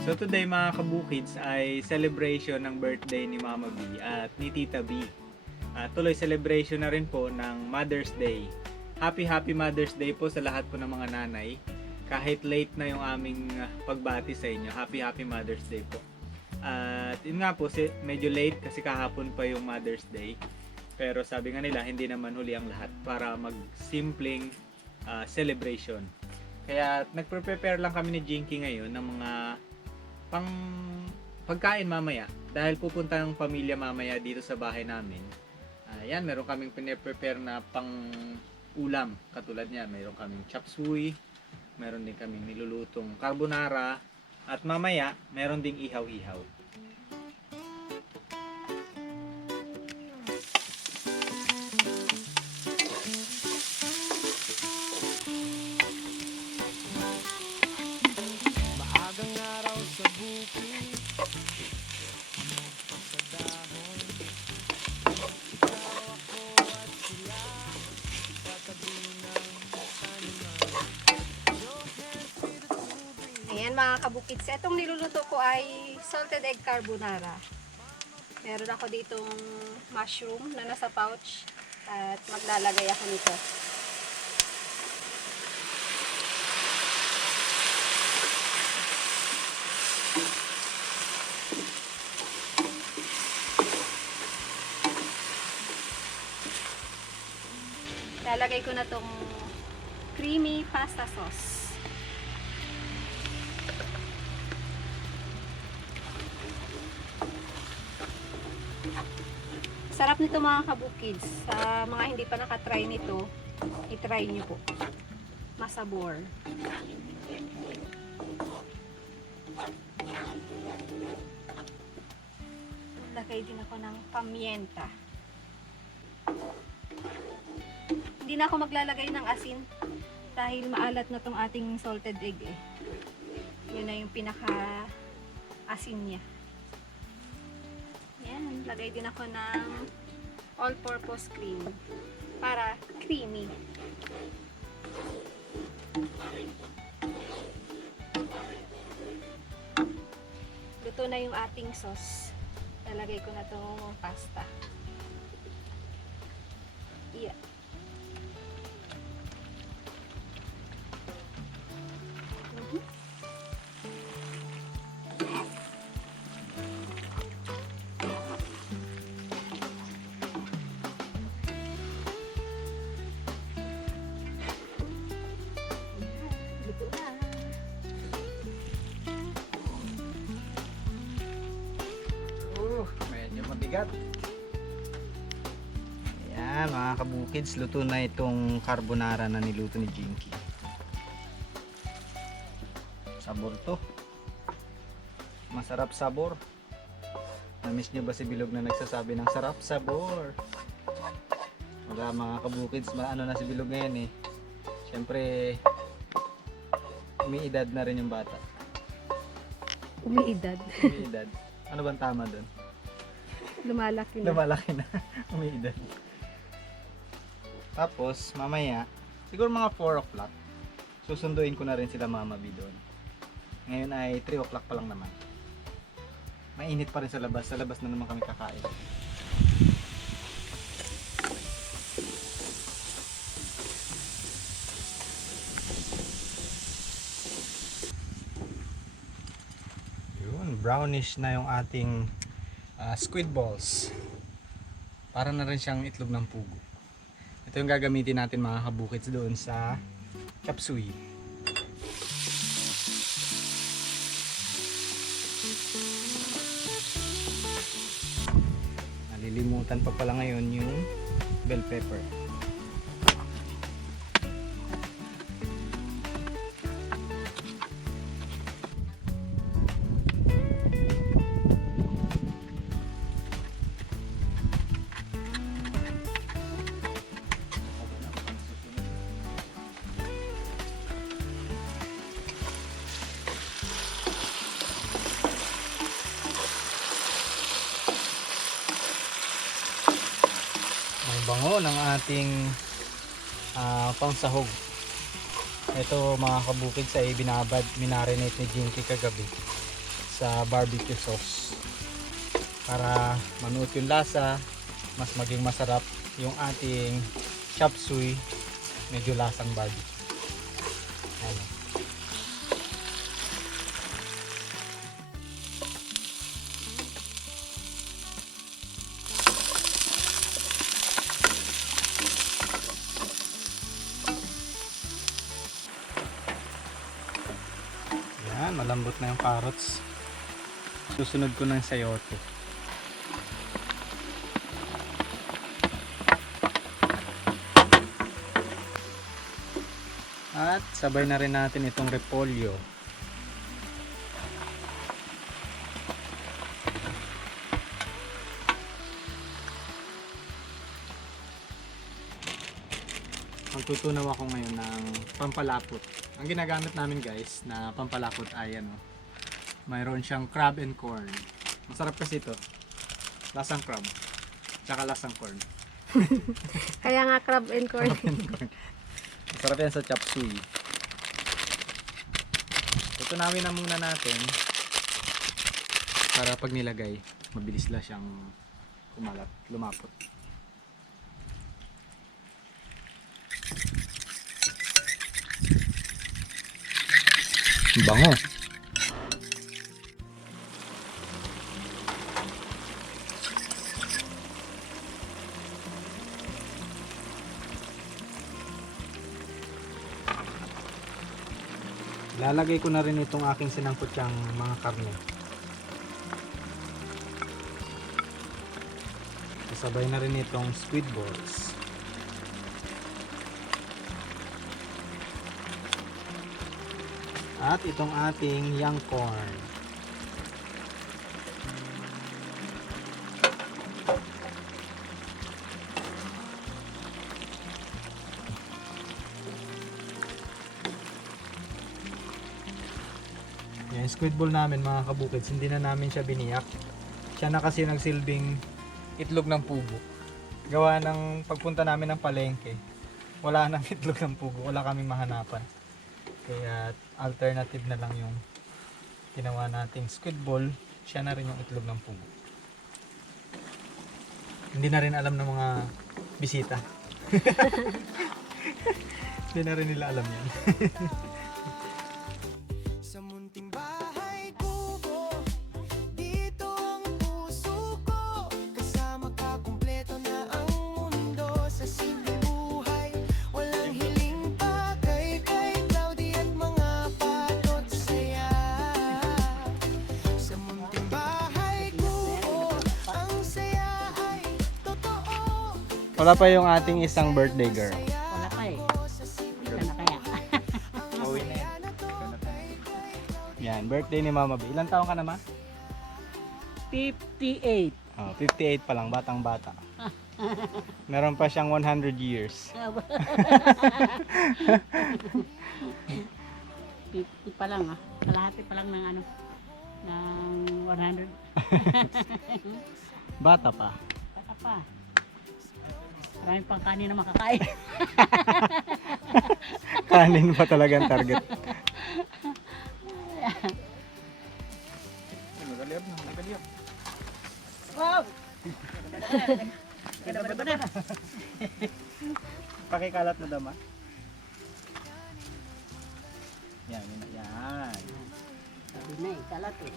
So today mga kabukids ay celebration ng birthday ni Mama B at ni Tita B. Tuloy celebration na rin po ng Mother's Day. Happy Mother's Day po sa lahat po ng mga nanay. Kahit late na yung aming pagbati sa inyo, happy Mother's Day po. At yun nga po, medyo late kasi kahapon pa yung Mother's Day. Pero sabi nga nila, hindi naman huli ang lahat para mag-simpleng celebration. Kaya nagpre-prepare lang kami ni Jinky ngayon ng mga pang pagkain mamaya. Dahil pupunta ng pamilya mamaya dito sa bahay namin. Ayan, meron kaming pine-prepare na pang ulam. Katulad niya, meron kaming chop suey, meron din kaming nilulutong carbonara, at mamaya, meron ding ihaw-ihaw. Maagang araw sa bukid, sa dahon, ikaw, ako at sila, katabi ng taniman. Ayan mga kabukids, itong niluluto ko ay salted egg carbonara. Meron ako ditong mushroom na nasa pouch at maglalagay ako nito. Lalagay ko na tong creamy pasta sauce. Sarap nito mga kabukids. Sa mga hindi pa nakatry nito, itry nyo po. Masabor. Lagay din ako ng pamienta. Hindi na ako maglalagay ng asin dahil maalat na tong ating salted egg eh. Yun na yung pinaka asin niya. Yan, lagay din ako ng all-purpose cream para creamy. Luto na yung ating sauce. Lalagay ko na itong pasta. Yeah. Luto na. Medyo mabigat. Ayan mga kabukids, luto na itong carbonara na niluto ni Jinky. Sabor to. Masarap sabor. Namiss nyo ba si Bilog na nagsasabi ng sarap sabor? Wala mga kabukids, ano na si Bilog ngayon eh. Siyempre, umiidad na rin yung bata. Umiidad. Umiidad. Ano bang tama doon? Lumalaki na. Lumalaki na. Umiidad. Tapos, mamaya, siguro mga 4 o'clock, susunduin ko na rin sila Mama B doon. Ngayon ay 3 o'clock pa lang naman. Mainit pa rin sa labas. Sa labas na naman kami kakain. Yun, brownish na yung ating squid balls. Para na rin siyang itlog ng pugo. Ito yung gagamitin natin mga kabukits doon sa chop suey. Nalilimutan pa pala ngayon yung bell pepper. Bango ng ating pangsahog. Ito mga kabukids ay marinate ni Jinky kagabi. sa barbecue sauce para manuot yung lasa, mas maging masarap yung ating chop suey, medyo lasang barbecue. Ayan. Yan, malambot na yung carrots. Susunod ko ng sayote. At sabay na rin natin itong repolyo. Magtutunaw ako ngayon ng pampalapot. Ang ginagamit namin guys na pampalapot ay ano, mayroon siyang crab and corn. Masarap kasi ito. Lasang crab. Tsaka lasang corn. Kaya nga crab and corn. Masarap yan sa chop suey. Ito namin na muna natin para pag nilagay, mabilis lang siyang kumalat, lumapot. Bango. Lalagay ko na rin itong aking sinangkutyang mga karne. Kasabay na rin itong squid balls. At itong ating young corn. Yung squid ball namin mga kabukids, hindi na namin siya biniyak. Siya na kasi nagsilbing itlog ng pugo. Gawa ng pagpunta namin ng palengke, wala nang itlog ng pugo, wala kaming mahanapan. Kaya alternative na lang yung ginawa nating squid ball, siya na rin yung itlog ng pugo. Hindi na rin alam ng mga bisita. Hindi na rin nila alam yan. Sa munting bahay kubo, dito ang puso ko. Kasama ka, kumpleto na ang mundo. Sa simple buhay, walang hiling pa. Kay Cloudy at mga patot saya. Sa munting bahay kubo, ang saya ay totoo. Wala pa yung ating isang birthday girl. Wala pa eh. Isa na kaya. Uwi na yan. Yan, birthday ni Mama B. Ilang taon ka na, Ma? 58. Oh, 58 pa lang, batang bata. Meron pa siyang 100 years. 50 pa lang ah. Kalahati pa lang ng ano. Ng 100. Bata pa. Baka pa. Maraming pang kanin na makakain. Kanin pa talaga ang target. Nagaliyab na, nagaliyab. Wow! Kada ba na? Pakikalat na dama. Yan, yan. Sabi na eh, kalat eh.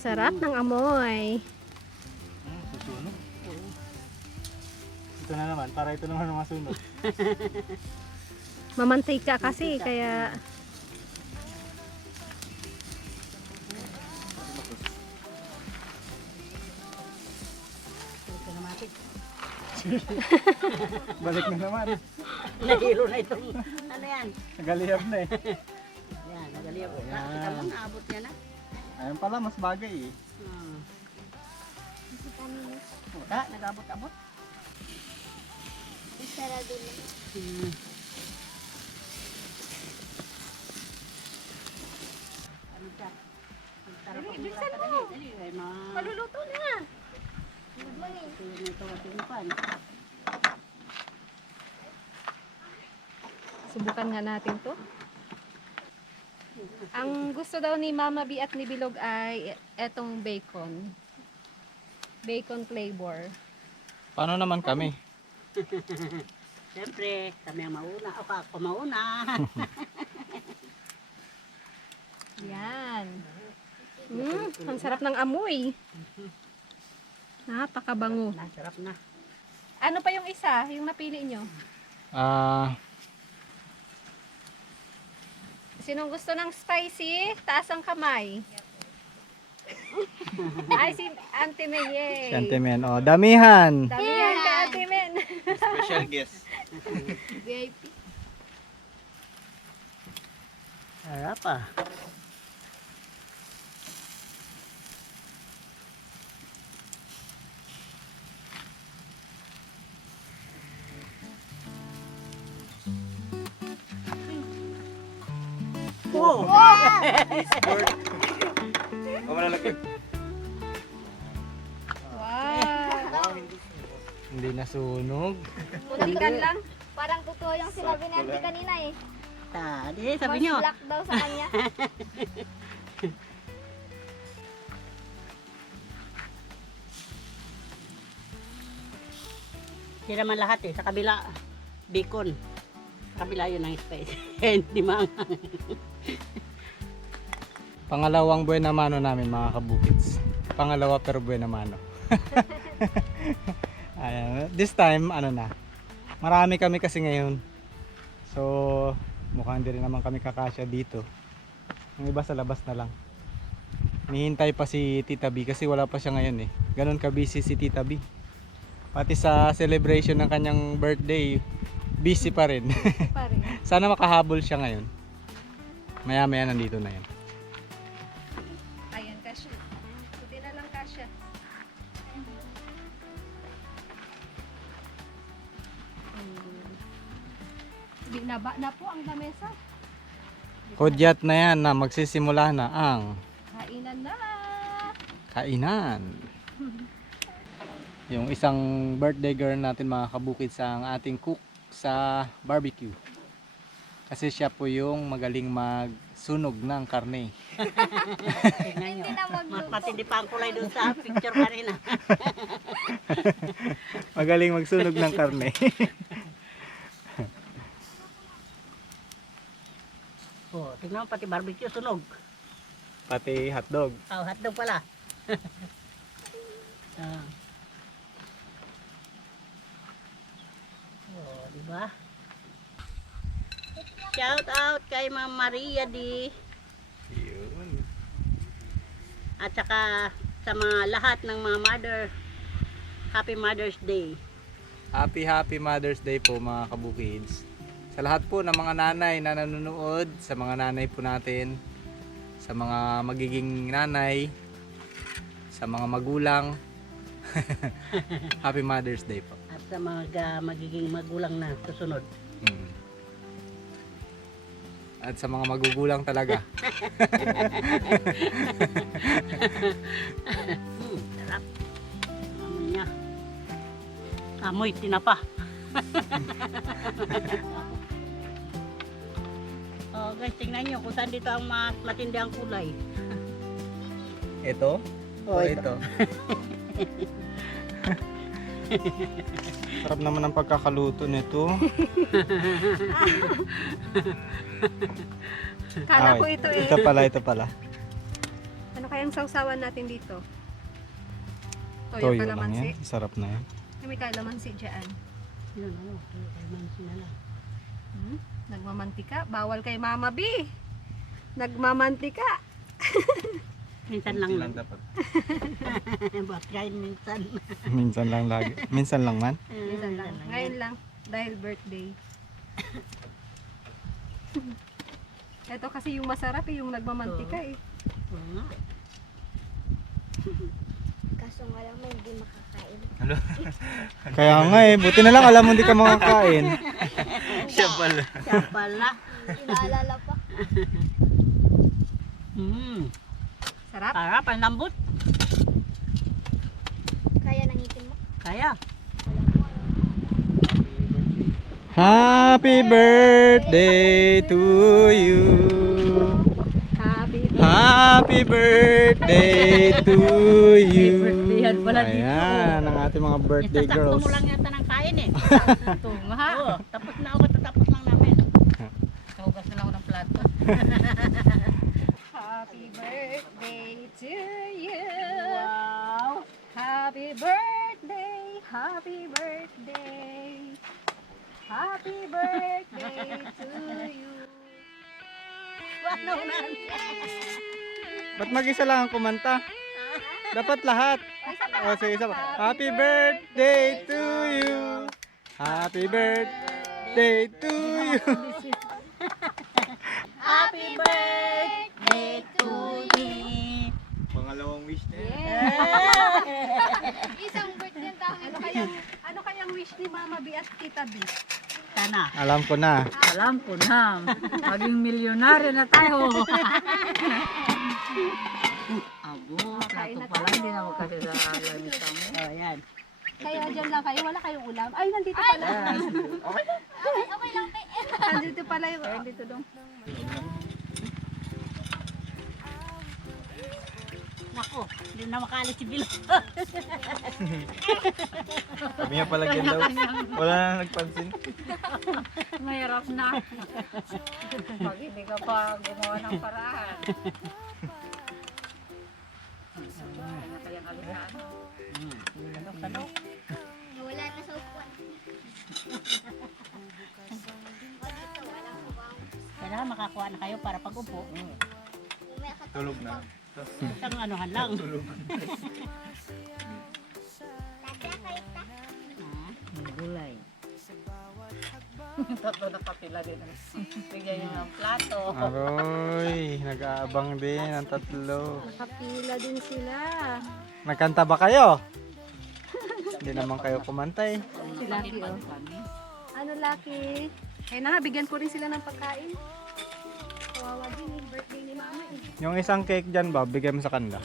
Sarap ng amoy. Susunog. Ito na naman, para ito naman ang masunod. Mamantika kasi, kaya Ito na matik. Balik na naman. Nahilo na itong ano yan. Nagaliyab na eh. Yan, nagaliyap ko. Yan. Kita mo, naabot niya na. Ayun pala, mas bagay eh. Wala, nag-abot-abot. sarado na. Ano ka? Magtarap ang mura pa dali. Dali, ay Maluluto na. ito matingpan. Subukan nga natin to. Ang gusto daw ni Mama B at ni Bilog ay etong bacon. Bacon flavor. Paano naman kami? Siyempre, kami ang mauna. O ako mauna. Yan. Ang sarap ng amoy. Napakabango. Nasarap na. Ano pa yung isa? Yung napili nyo? Sinong gusto ng spicy? Taas ang kamay. Ay, si Auntie May. Yay. Sentiment. Oh, damihan. Dami yan ka, Auntie Men. Special guest. VIP. Sarap ah. Wow! Wow. Hindi nasunog. Muntikan lang. Parang totoo yung sinabi ni Auntie kanina eh. Tadi, sabi Mas nyo. black daw sa kanya. Hindi naman lahat eh. Sa kabila, bacon. Sa kabila yun ang spice. Hindi maangang. Pangalawang buwan na mano namin mga kabukits. Pangalawa pero buwan na mano. Ayan. This time, ano na. Marami kami kasi ngayon. So, mukhang hindi rin naman kami kakasya dito. Yung iba sa labas na lang. Nihintay pa si Tita B kasi wala pa siya ngayon eh. Ganon ka busy si Tita B. Pati sa celebration ng kanyang birthday, busy pa rin. Pa rin. Sana makahabol siya ngayon. Maya maya nandito na yan. Ayan, kasya. Buti na lang kasya. Binaba na po ang lamesa. Kodyat na yan na magsisimula na ang Kainan na! kainan. Yung isang birthday girl natin mga kabukid sa ang ating cook sa barbecue. Kasi siya po yung magaling magsunog ng karne. Tingnan nyo. Hindi na magluto. Matindi pa ang kulay doon sa picture kanina. Magaling magsunog ng karne. Oh, tingnan mo pati barbecue sunog. Pati hotdog. Oh, hotdog pala. Ah. Oh, di ba? Shout out kay Ma'am Maria D. Yun. At saka sa mga lahat ng mga mother. Happy Mother's Day. Happy Mother's Day po mga kabukids. Sa lahat po ng mga nanay na nanonood, sa mga nanay po natin, sa mga magiging nanay, sa mga magulang. Happy Mother's Day po. At sa mga magiging magulang na susunod. Mm. At sa mga magugulang talaga. Sarap. Amoy niya. Amoy tinapa. Oh guys, tingnan nyo kung saan dito ang mas matindi ang kulay. Ito? Oh, ito. Sarap naman ang pagkakaluto nito. Kala ko Ay, ito eh. Ito pala. Ano kayang sausawan natin dito? Toyo lang kalamansi. yan. Sarap na yan. May kalamansi dyan. Yun, ano, kay Mansi na lang. Nagmamantika. Bawal kay Mama B. Nagmamantika. Minsan lang. dapat. Bakit kain minsan? Minsan lang lagi. Minsan lang man. Minsan lang. Ngayon lang. Dahil birthday. Ito kasi yung masarap eh. Yung nagmamantika eh. Oo nga. Kaso nga lang may hindi makakain. Kaya nga eh. Buti na lang alam mo hindi ka makakain. Siya pala. Inaalala pa. Sarap. Sarap, ang lambot. Kaya nangitin mo. Kaya. Happy birthday to you. Happy birthday to you. birthday-han pala dito. Ayan, ang ating mga birthday Itasakto girls. mo lang yata ng kain eh. Ito nga. Oo, tapos na ako, tatapos lang namin. Hugas na lang ako ng plato. Happy birthday to you. Wow! Happy birthday, happy birthday. Happy birthday to you. Ano na? Ba't mag-isa lang ang kumanta? Dapat lahat. O, sige, isa pa. Happy birthday to you. Happy birthday to you. Happy birthday to me! Pangalawang wish na yan. Isang birthday ang dami. Ano kayang wish ni Mama B at Tita B? Sana. Alam ko na. Alam ko na, maging milyonaryo na tayo. Abo, plato pala, hindi na ako kasi sa lamisa mo. Oh, yan. Kaya dyan lang kayo, wala kayong ulam. Ay, nandito pala. Okay lang, pe. Nandito pala yung... Dito dong. Nako, hindi na makalis si Bilo. Sabi niya palagyan daw. Wala na nagpansin. Mahirap na. Pag hindi ka pa gumawa ng paraan. Ano kayang alisan? Wala na sa upuan. Ito, walang upuan. Kailangan makakuha na kayo para pag-upo. Umaya ka Tulog na. Isang anuhan lang. Gulay. Tatlo na kapila din. Bigyan niyo ng plato. Aroy, nag-aabang din ang tatlo. Kapila din sila. Nagkanta ba kayo? Hindi naman kayo kumantay. Si Lucky, oh. Ano, Lucky? Kaya na nga, bigyan ko rin sila ng pagkain. Kawawa din yung birthday ni Mama eh. Yung isang cake dyan ba, bigay mo sa kanila.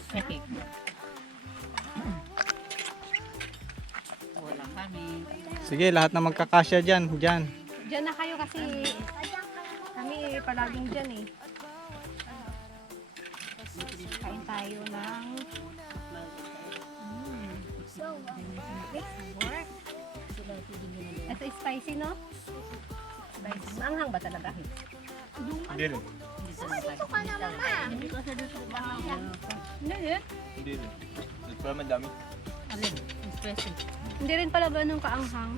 Wala kami. Sige, lahat na magkakasya dyan. Dyan. Diyan na kayo kasi kami palaging dyan eh. Kain tayo ng pork. Ito spicy, no? Spicy. Maanghang ba talaga? Hindi rin. Dito ka na, mama. Hindi rin. Hindi rin. Dito pala madami. Alin? Special. Hindi rin pala ganun kaanghang.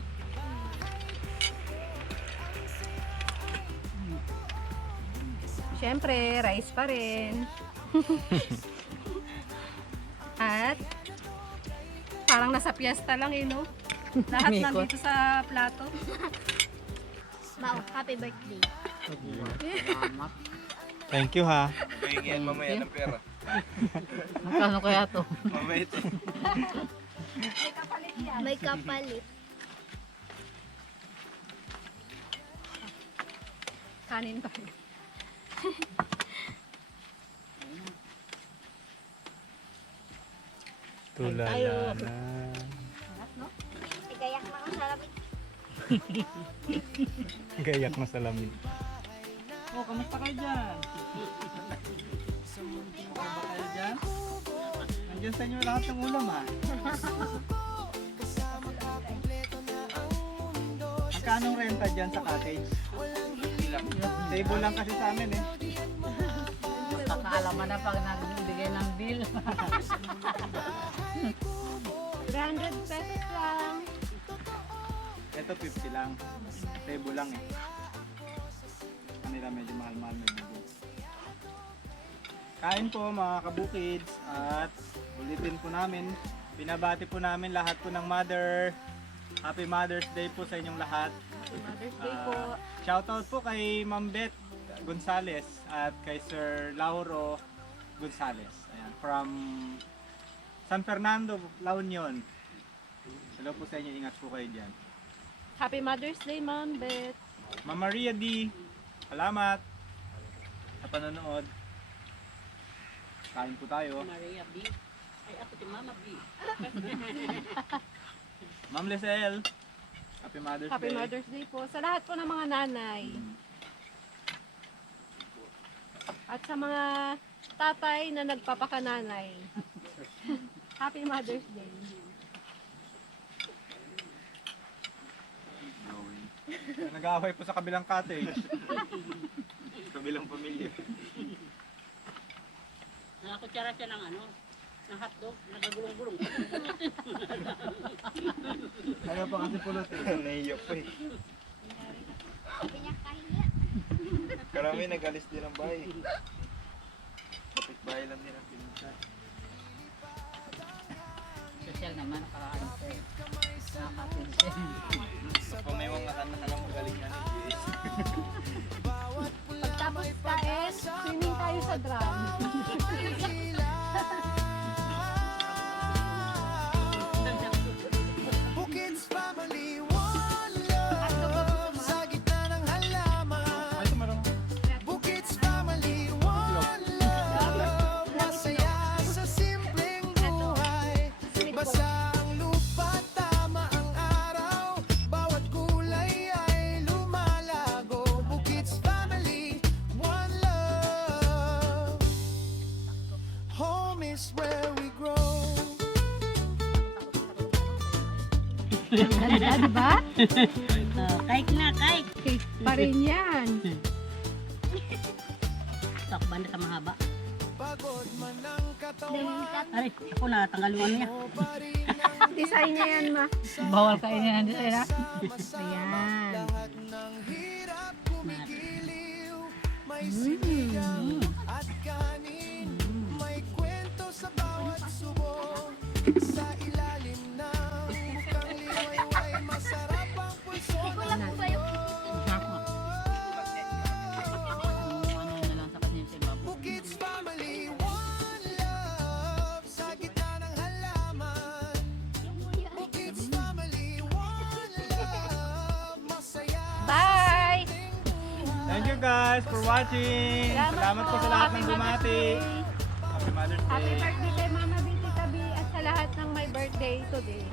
Siyempre, rice pa rin. At parang nasa piyesta lang eh, no? Lahat Umikot. nandito sa plato. Mau, happy birthday. Salamat. Thank you ha. Bigyan mamaya ng pera. Magkano kaya to? Mamaya ito. May kapalit. Kanin pa rin. Tulala na. Tigayak na ang sarap. Gayak na sa lamig. Oh, kamusta kayo dyan? Okay ba kayo dyan? Nandiyan sa inyo lahat ng ulam ha. Magkano ang renta dyan sa cottage? Table lang kasi sa amin eh. Kakaalaman na pag nagbibigay ng bill. 300 pesos lang. Ito 50 lang. Table lang eh. Kanila medyo mahal-mahal na dito. Kain po mga kabukids at ulitin po namin. Binabati po namin lahat po ng mother. Happy Mother's Day po sa inyong lahat. Mother's Day po. Shoutout po kay Ma'am Beth Gonzales at kay Sir Lauro Gonzales. Ayan, from San Fernando, La Union. Hello po sa inyo, ingat po kayo dyan. Happy Mother's Day, Ma'am Beth. Ma'am Maria D, salamat sa panonood. Kain po tayo. Maria B. Ay, ako si Mama B. Ma'am Lisel, Happy Mother's Happy Day. Mother's Day po sa lahat po ng mga nanay. At sa mga tatay na nagpapakananay. Happy Mother's Day. Nag-aaway po sa kabilang cottage. Kabilang pamilya. Nakakutsara siya ng ano, ng hotdog, nagagulong-gulong. Ayaw pa kasi pulot eh. Naiyak pa eh. Pinakahiya. Karami nag-alis din ng bahay. Kapit bahay lang din ang pinuntan. Social naman, nakakaan ko. Nakakapinsin. Kung may mga kanta na lang magaling yan eh. Pagtapos kain, swimming tayo sa drum. Bukid's family, one love sa gitna ng halaman. Ay, tumarong. Bukid's family, one love masaya sa simpleng buhay. Basa ang lupa, tama ang araw. Bawat kulay ay lumalago. Bukid's family, one love. Home is where we grow. Ganda, di ba? Kahit na, kahit. Cake pa rin yan. Takban na sa mahaba. Pagod man ang katawan. Ay, ako natanggal yung ano niya. Design niya yan, ma. Bawal kainin ng design ha. Ayan. Lahat ng hirap kumigiliw. May sinigang at kanin. May kwento sa bawat subo. Sa ilalim ng bukang liwayway, masarap ang pulso ng mundo. Ano na lang sa kanya si Babu. Bukid's family, one love sa gitna ng halaman. Bukid's family, one love masaya. Bye! Thank you guys for watching. Salamat po sa lahat ng bumati. Happy Mother's Happy Day. birthday kay Mama B, Tita B, at sa lahat ng may birthday today.